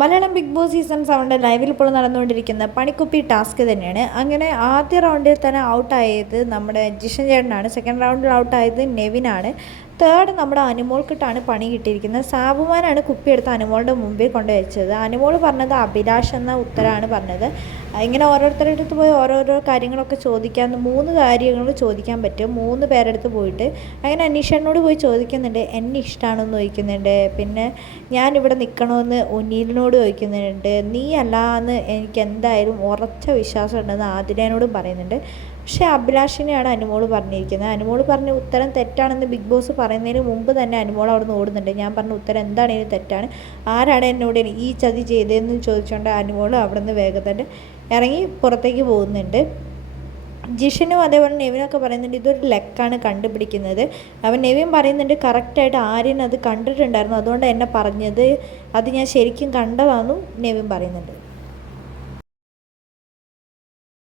Malayalam big boss season സെവന്റെ ലൈവിൽ ഇപ്പോൾ നടന്നുകൊണ്ടിരിക്കുന്ന പണിക്കുപ്പി ടാസ്ക് തന്നെയാണ്. അങ്ങനെ ആദ്യ റൗണ്ടിൽ തന്നെ ഔട്ടായത് നമ്മുടെ ജിഷൻ ചേട്ടനാണ്. സെക്കൻഡ് റൗണ്ടിൽ ഔട്ടായത് നെവിനാണ്. തേർഡ് നമ്മുടെ അനുമോൾക്കിട്ടാണ് പണി കിട്ടിയിരിക്കുന്നത്. സാബുമാനാണ് കുപ്പിയെടുത്ത് അനുമോളുടെ മുമ്പിൽ കൊണ്ട് വെച്ചത് അനുമോൾ പറഞ്ഞത് അഭിലാഷ് എന്ന ഉത്തരമാണ് പറഞ്ഞത്. ഇങ്ങനെ ഓരോരുത്തരുടെ അടുത്ത് പോയി ഓരോരോ കാര്യങ്ങളൊക്കെ ചോദിക്കാൻ മൂന്ന് കാര്യങ്ങൾ ചോദിക്കാൻ പറ്റും. മൂന്ന് പേരെടുത്ത് പോയിട്ട് അങ്ങനെ അനീഷനോട് പോയി ചോദിക്കുന്നുണ്ട്. എന്നെ ഇഷ്ടമാണെന്ന് ചോദിക്കുന്നുണ്ട്. പിന്നെ ഞാൻ ഇവിടെ നിൽക്കണമെന്ന് ഒനീലിനോട് ചോദിക്കുന്നുണ്ട്. നീ അല്ല എന്ന് എനിക്ക് എന്തായാലും ഉറച്ച വിശ്വാസം ഉണ്ടെന്ന് ആതിരേനോടും പറയുന്നുണ്ട്. പക്ഷേ അഭിലാഷിനെയാണ് അനുമോൾ പറഞ്ഞിരിക്കുന്നത്. അനുമോൾ പറഞ്ഞ ഉത്തരം തെറ്റാണെന്ന് ബിഗ് ബോസ് പറയുന്നതിന് മുമ്പ് തന്നെ അനുമോൾ അവിടെ നിന്ന് ഓടുന്നുണ്ട്. ഞാൻ പറഞ്ഞ ഉത്തരം എന്താണെങ്കിലും തെറ്റാണ്. ആരാണ് എന്നോട് ഈ ചതി ചെയ്തതെന്ന് ചോദിച്ചുകൊണ്ട് അനുമോൾ അവിടെ നിന്ന് വേഗം ഇറങ്ങി പുറത്തേക്ക് പോകുന്നുണ്ട്. ജിഷനും അതേപോലെ നെവിനൊക്കെ പറയുന്നുണ്ട് ഇതൊരു ലെക്കാണ് കണ്ടുപിടിക്കുന്നത്. അവൻ നെവിൻ പറയുന്നുണ്ട് കറക്റ്റായിട്ട് ആര്യൻ അത് കണ്ടിട്ടുണ്ടായിരുന്നു. അതുകൊണ്ട് എന്നെ പറഞ്ഞത്. അത് ഞാൻ ശരിക്കും കണ്ടതാണെന്നും നെവിൻ പറയുന്നുണ്ട്.